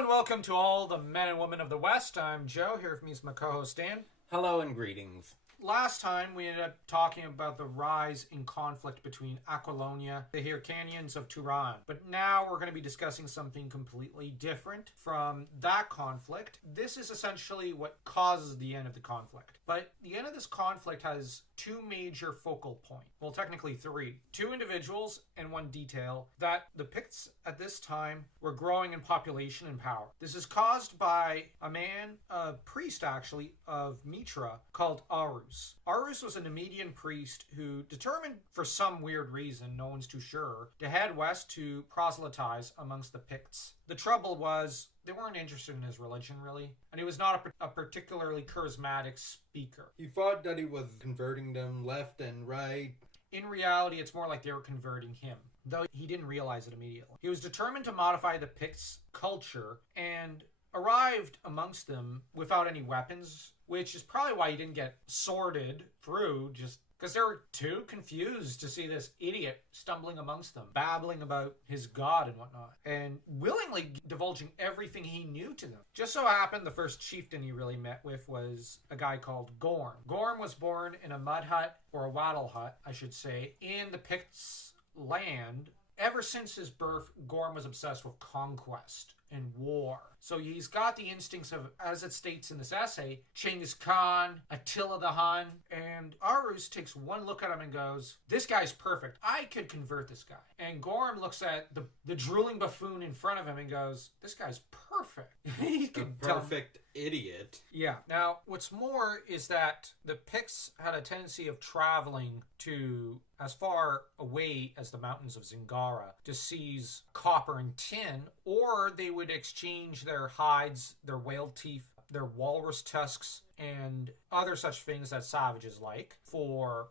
and welcome to all the men and women of the West. I'm Joe, here with me is my co-host Dan. Hello and greetings. Last time, we ended up talking about the rise in conflict between Aquilonia, the Hyrcanians of Turan. But now we're going to be discussing something completely different from that conflict. This is essentially what causes the end of the conflict. But the end of this conflict has two major focal points. Well, technically three. Two individuals and one detail that the Picts at this time were growing in population and power. This is caused by a priest actually, of Mitra called Arus. Arus was a Nemedian priest who determined, for some weird reason, no one's too sure, to head west to proselytize amongst the Picts. The trouble was, they weren't interested in his religion, really, and he was not a particularly charismatic speaker. He thought that he was converting them left and right. In reality, it's more like they were converting him, though he didn't realize it immediately. He was determined to modify the Picts' culture and arrived amongst them without any weapons, which is probably why he didn't get sorted through, just because they were too confused to see this idiot stumbling amongst them, babbling about his god and whatnot, and willingly divulging everything he knew to them. Just so happened the first chieftain he really met with was a guy called Gorm. Gorm was born in a mud hut, or a wattle hut, I should say, in the Picts' land. Ever since his birth, Gorm was obsessed with conquest and war. So he's got the instincts of, as it states in this essay, Genghis Khan, Attila the Hun, and Arus takes one look at him and goes, this guy's perfect. I could convert this guy. And Gorm looks at the drooling buffoon in front of him and goes, this guy's perfect. He could perfect idiot. Yeah. Now, what's more is that the Picts had a tendency of traveling to as far away as the mountains of Zingara to seize copper and tin, or they would exchange their hides, their whale teeth, their walrus tusks, and other such things that savages like for,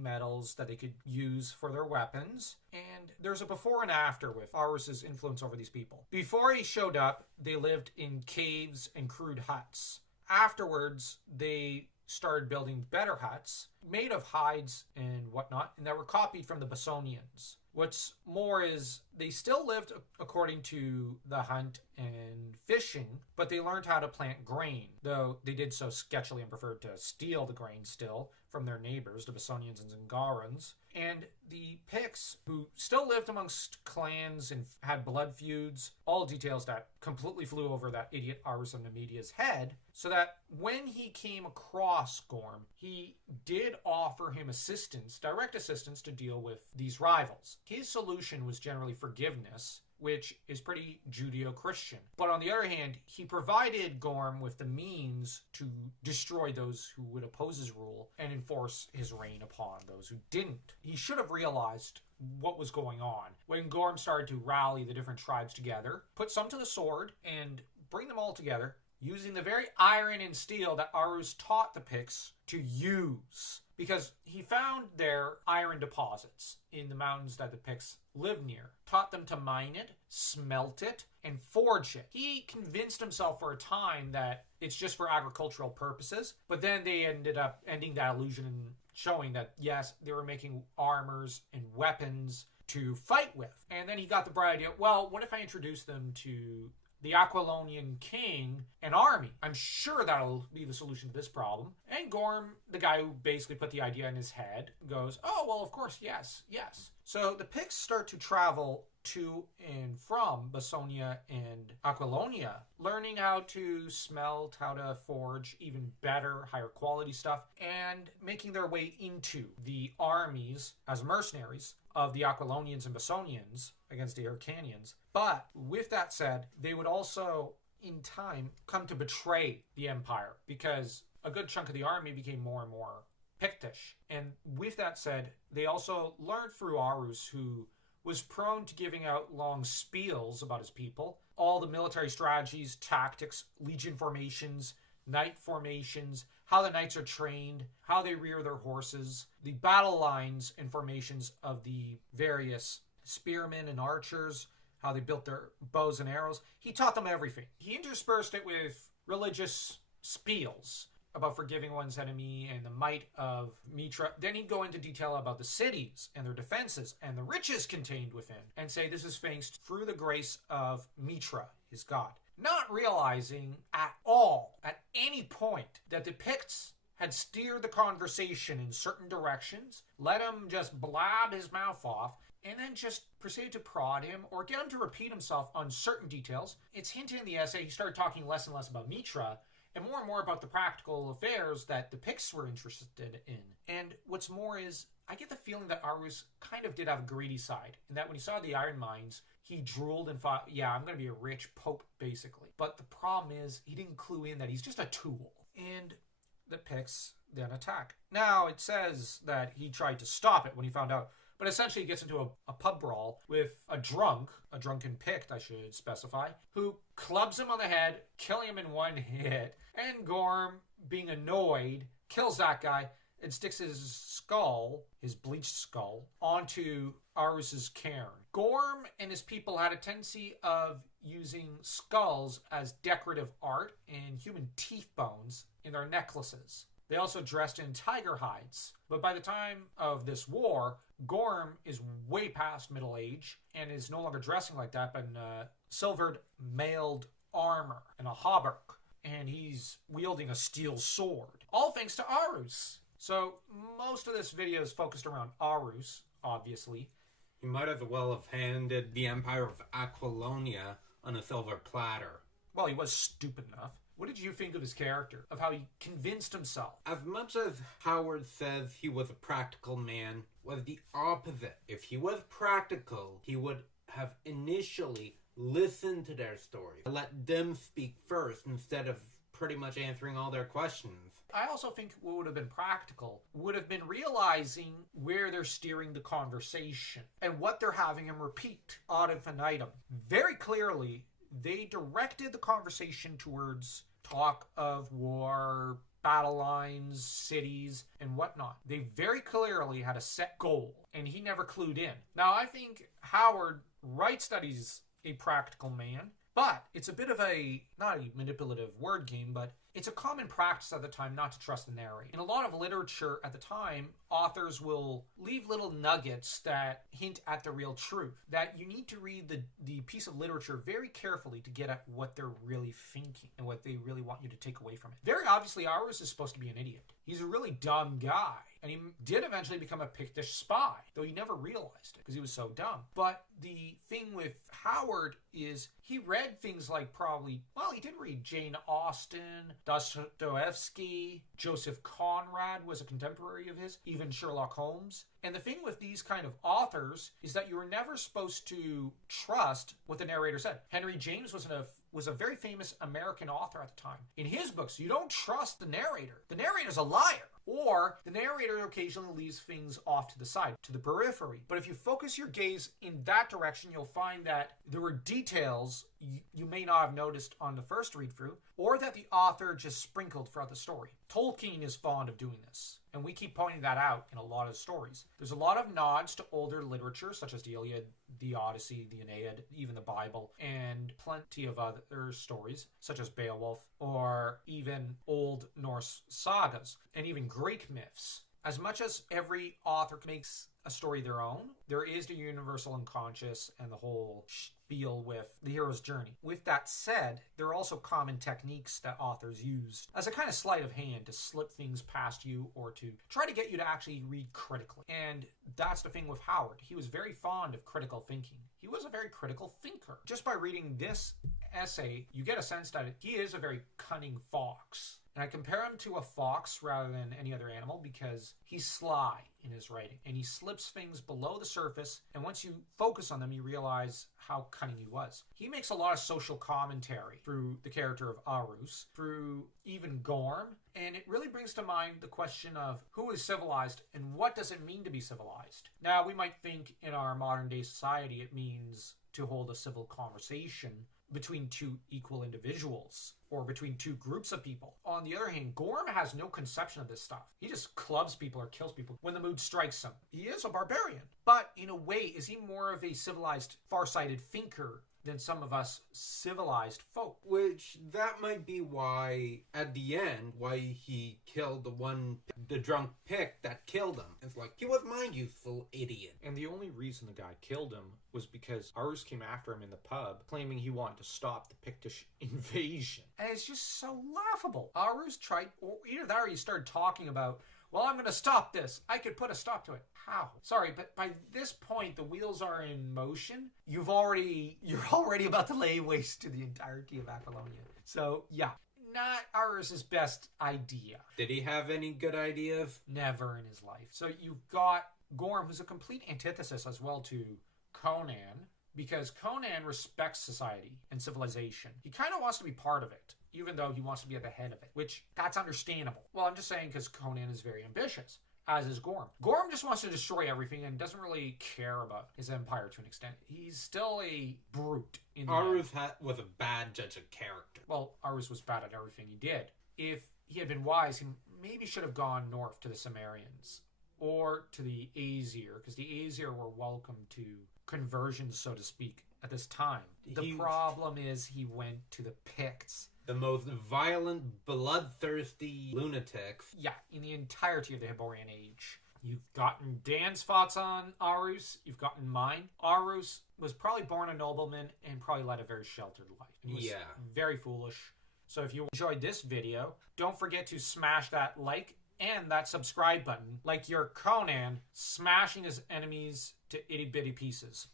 metals that they could use for their weapons. And there's a before and after with Arus's influence over these people. Before he showed up, they lived in caves and crude huts. Afterwards, they started building better huts made of hides and whatnot, and that were copied from the Bosonians. What's more is they still lived according to the hunt and fishing, but they learned how to plant grain, though they did so sketchily and preferred to steal the grain still from their neighbors, the Bosonians and Zingarans. And the Picts, who still lived amongst clans and had blood feuds, all details that completely flew over that idiot Arus of Nemedia's head, so that when he came across Gorm, he did offer him assistance, direct assistance, to deal with these rivals. His solution was generally forgiveness, which is pretty Judeo-Christian. But on the other hand, he provided Gorm with the means to destroy those who would oppose his rule and enforce his reign upon those who didn't. He should have realized what was going on when Gorm started to rally the different tribes together, put some to the sword, and bring them all together, using the very iron and steel that Arus taught the Picts to use. Because he found their iron deposits in the mountains that the Picts lived near, taught them to mine it, smelt it, and forge it. He convinced himself for a time that it's just for agricultural purposes, but then they ended up ending that illusion and showing that, yes, they were making armors and weapons to fight with. And then he got the bright idea, well, what if I introduce them to the Aquilonian king and army? I'm sure that'll be the solution to this problem. And Gorm, the guy who basically put the idea in his head, goes, oh, well, of course, yes. So the Picts start to travel to and from Bosonia and Aquilonia, learning how to smelt, how to forge even better, higher quality stuff, and making their way into the armies as mercenaries of the Aquilonians and Bosonians against the Hyrcanians. But with that said, they would also, in time, come to betray the empire, because a good chunk of the army became more and more Pictish. And with that said, they also learned through Arus, who was prone to giving out long spiels about his people, all the military strategies, tactics, legion formations, knight formations, how the knights are trained, how they rear their horses, the battle lines and formations of the various spearmen and archers, how they built their bows and arrows. He taught them everything. He interspersed it with religious spiels about forgiving one's enemy and the might of Mitra. Then he'd go into detail about the cities and their defenses and the riches contained within, and say this is thanks through the grace of Mitra, his god. not realizing at all, at any point, that the Picts had steered the conversation in certain directions, let him just blab his mouth off, and then just proceeded to prod him or get him to repeat himself on certain details. It's hinted in the essay he started talking less and less about Mitra and more about the practical affairs that the Picts were interested in. And what's more is, I get the feeling that Arus kind of did have a greedy side, and that when he saw the iron mines, he drooled and thought, yeah, I'm going to be a rich pope, basically. But the problem is, he didn't clue in that he's just a tool. And the Picts then attack. Now, it says that he tried to stop it when he found out, but essentially he gets into a pub brawl with a drunken Pict, I should specify, who clubs him on the head, killing him in one hit, and Gorm, being annoyed, kills that guy and sticks his skull, his bleached skull, onto Arus's cairn. Gorm and his people had a tendency of using skulls as decorative art and human teeth bones in their necklaces. They also dressed in tiger hides. But by the time of this war, Gorm is way past middle age and is no longer dressing like that, but in silvered mailed armor and a hauberk. And he's wielding a steel sword. All thanks to Arus. So most of this video is focused around Arus, obviously. He might as well have handed the Empire of Aquilonia on a silver platter. Well, he was stupid enough. What did you think of his character? Of how he convinced himself? As much as Howard says he was a practical man, was the opposite. If he was practical, he would have initially listened to their story. Let them speak first instead of pretty much answering all their questions. I also think what would have been practical would have been realizing where they're steering the conversation and what they're having him repeat ad infinitum. Very clearly, they directed the conversation towards talk of war, battle lines, cities, and whatnot. They very clearly had a set goal, and he never clued in. Now, I think Howard writes that he's a practical man, but it's a bit of a, not a manipulative word game, but it's a common practice at the time not to trust the narrator. In a lot of literature at the time, authors will leave little nuggets that hint at the real truth. That you need to read the piece of literature very carefully to get at what they're really thinking and what they really want you to take away from it. Very obviously, Arus is supposed to be an idiot. He's a really dumb guy. And he did eventually become a Pictish spy, though he never realized it because he was so dumb. But the thing with Howard is he read things like he did read Jane Austen, Dostoevsky, Joseph Conrad was a contemporary of his, even Sherlock Holmes. And the thing with these kind of authors is that you were never supposed to trust what the narrator said. Henry James was a very famous American author at the time. In his books, you don't trust the narrator. The narrator's a liar. Or the narrator occasionally leaves things off to the side, to the periphery. But if you focus your gaze in that direction, you'll find that there were details you may not have noticed on the first read-through, or that the author just sprinkled throughout the story. Tolkien is fond of doing this, and we keep pointing that out in a lot of stories. There's a lot of nods to older literature, such as the Iliad, the Odyssey, the Aeneid, even the Bible, and plenty of other stories, such as Beowulf, or even Old Norse sagas, and even Greek myths. As much as every author makes a story their own, there is the universal unconscious and the whole spiel with the hero's journey. With that said, there are also common techniques that authors use as a kind of sleight of hand to slip things past you or to try to get you to actually read critically. And that's the thing with Howard. He was very fond of critical thinking. He was a very critical thinker. Just by reading this essay, you get a sense that he is a very cunning fox. And I compare him to a fox rather than any other animal because he's sly in his writing. And he slips things below the surface. And once you focus on them, you realize how cunning he was. He makes a lot of social commentary through the character of Arus, through even Gorm. And it really brings to mind the question of who is civilized and what does it mean to be civilized? Now, we might think in our modern day society it means to hold a civil conversation between two equal individuals or between two groups of people. On the other hand, Gorm has no conception of this stuff. He just clubs people or kills people when the mood strikes him. He is a barbarian. But in a way, is he more of a civilized, far-sighted thinker than some of us civilized folk. Which, that might be why, at the end, why he killed the drunk pick that killed him. It's like, he was my useful idiot. And the only reason the guy killed him was because Arus came after him in the pub, claiming he wanted to stop the Pictish invasion. And it's just so laughable. Arus tried, or either that or he started talking about, well, I'm going to stop this. I could put a stop to it. How? Sorry, but by this point, the wheels are in motion. You're already about to lay waste to the entirety of Aquilonia. So, yeah, not Arus's best idea. Did he have any good ideas? Never in his life. So you've got Gorm, who's a complete antithesis as well to Conan, because Conan respects society and civilization. He kind of wants to be part of it, even though he wants to be at the head of it, which that's understandable. Well, I'm just saying because Conan is very ambitious, as is Gorm. Gorm just wants to destroy everything and doesn't really care about his empire to an extent. He's still a brute. Arus was a bad judge of character. Well, Arus was bad at everything he did. If he had been wise, he maybe should have gone north to the Cimmerians or to the Aesir, because the Aesir were welcome to conversions, so to speak, at this time. The problem is he went to the Picts. The most violent, bloodthirsty lunatics. Yeah, in the entirety of the Hyborian Age. You've gotten Dan's thoughts on Arus. You've gotten mine. Arus was probably born a nobleman and probably led a very sheltered life. He was very foolish. So if you enjoyed this video, don't forget to smash that like and that subscribe button, like your Conan smashing his enemies to itty-bitty pieces.